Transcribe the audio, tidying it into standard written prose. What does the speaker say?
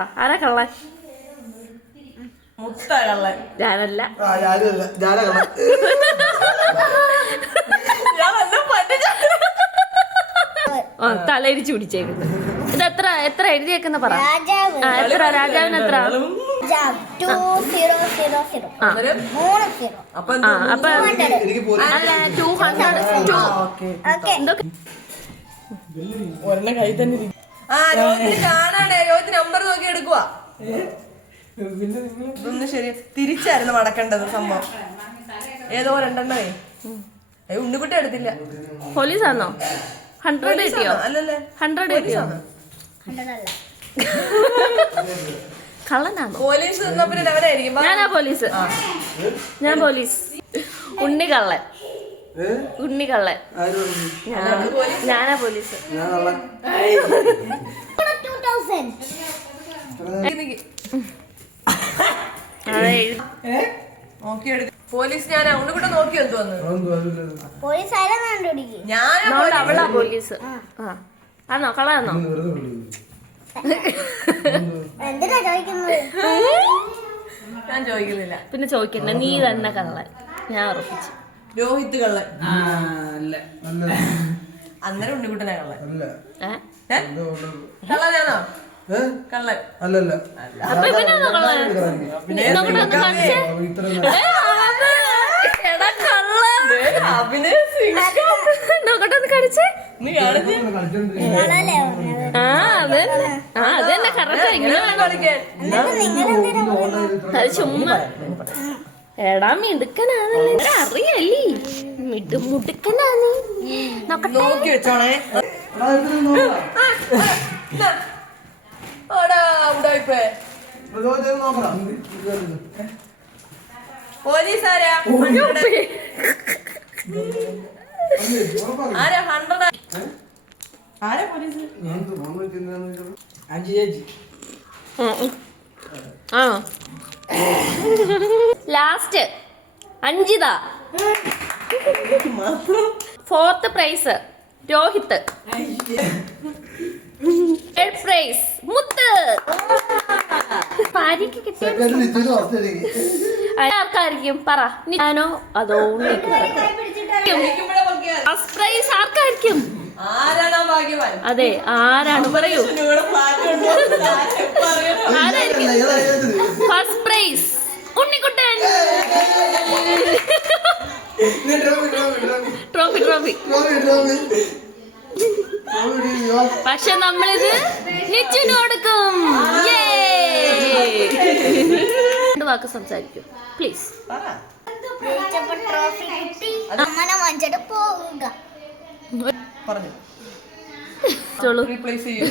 ആരാ കള്ളൻ? മുട്ട കള്ളൻ. ഞാനല്ല. തലയിരിച്ചു പിടിച്ചേക്കുന്നു. ഇത് എത്ര എഴുതിയേക്കുന്ന പറ. എത്ര രാജാവിന് എത്ര? അപ്പൊ ഒരെണ്ണം കൈ തന്നെ കാണാണ്ടേ. രോഹിത്തിന് നമ്പർ നോക്കി എടുക്കുവാ. ഇതൊന്നും ശരി തിരിച്ചായിരുന്നു മടക്കേണ്ടത് സംഭവം. ഏതോ രണ്ടെണ്ണേ ഉണ്ണിക്കുട്ടി എടുത്തില്ല. പോലീസാണോ? 100 കിട്ടിയോ? അല്ലല്ലേ 100 കിട്ടിയോ? കള്ളനാണോ? പോലീസ് പിന്നെ അവരായിരിക്കും. ഞാനാ പോലീസ്. ഞാൻ പോലീസ്. ഉണ്ണിക്കള്ളൻ. ഉണ്ണിക്കള്ളൻ. ഞാനാ പോലീസ്. പോലീസ് ഞാനാ. ഉണ്ണിക്കുട്ട നോക്കി എന്ത് വന്നു? അവളാ പോലീസ്. ആണോ? കള്ളാന്നോ? ഞാൻ ചോദിക്കുന്നില്ല. പിന്നെ ചോദിക്കണ്ട. നീ തന്നെ കള്ളൻ. ഞാൻ ഉറപ്പിച്ചു. രോഹിത് കള്ളൻ. അന്നേരം ഉണ്ണിക്കുട്ടനെ കള്ളൻ. കള്ളനാണോ? കള്ളൻ അല്ലല്ല. അപ്പൊ ഇവനാണോ കള്ളൻ? നോക്കട്ടെ കാണിച്ചേ. നോക്കട്ടെ കാണിച്ചേ. അതന്നെ കറക്റ്റ്. ഇങ്ങനെ അത് ചുമ്മാ. എടാ മിടുക്കനാണല്ലേ. അറിയല്ലേ മുടുക്കനാണ്. നോക്കി വെച്ചോണേ. പോലീസാരാ? ആരാ 100? ആരാ police? Last 5 4th prize Rohit. 3rd prize Muthu. ഭാര്യക്ക് കിട്ടിയ ആർക്കായിരിക്കും പറ? ഞാനോ അതോ? ഫസ്റ്റ് പ്രൈസ് ആർക്കായിരിക്കും? അതെ, ആരാണ് പറയൂ? ആരായിരിക്കും ഫസ്റ്റ് പ്രൈസ്? ഉണ്ണിക്കുട്ടൻ. ട്രോഫി. പക്ഷെ നമ്മളിത് നിച്ചുന് കൊടുക്കും. 2 വാക്ക് സംസാരിക്കും പ്ലീസ്. പറഞ്ഞു. ചോളൂ. റീപ്ലേസ് ചെയ്യൂ.